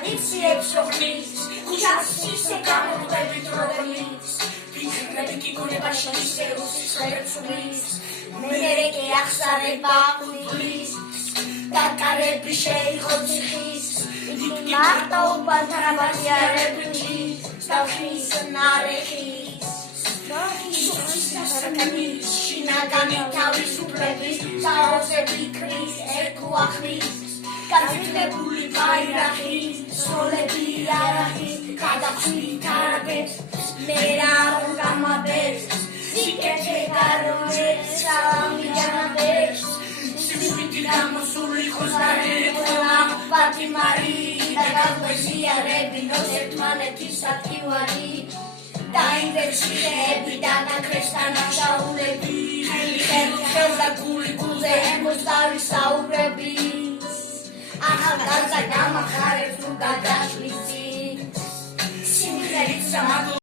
ტრადიციებს ოხლის ქუჩას ისე გამოყვებით როგორც ფიქრები კი გონებაში ისე უსისხლებს უვლის მერე კი ახსარება უბლის დაკარები შეიღო ციხის მარტო ბაზარაბაზიარებლის სტავხის ნარეხის შინაგანი თავისუფლების საოცები ქრის ერქუახლის გაზრდებული ბაირაღის სოლები არახის გადახვილი თარაბებს მე რა გამაბებს სიკეთე გარონებს სალამი ჯანაბებს სვიტი გამოსული ხოსარებოა პატიმარი და გაგვეზიარებინოს ერთმანეთის საკივარი დაინდექსირები და ნაკრესთან აღშაულები ხელდა გული გულზე ემოს თავის საუბრები ახალგაზრდა გამახარებს თუ